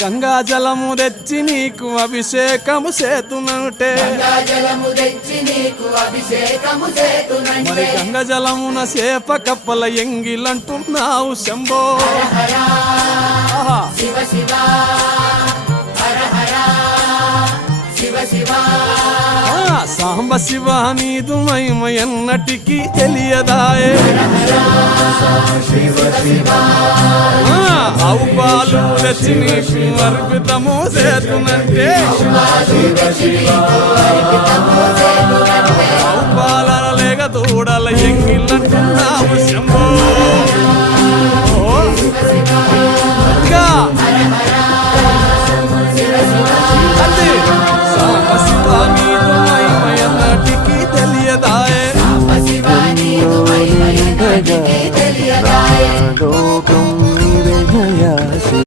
గంగా జలము తెచ్చి నీకు అభిషేకము చేతునంటే మరి గంగా జలమున చేప కప్పల ఎంగిలంటున్నావు శంభో సాంబ శివ నీదు మహిమ ఎన్నటికీ తెలియదాయే ఆవు పాలు తెచ్చి నీకు అర్పితము చేతునంటే ఆవు పాల లేక దూడల ఎంగిలంటున్నావు శంభో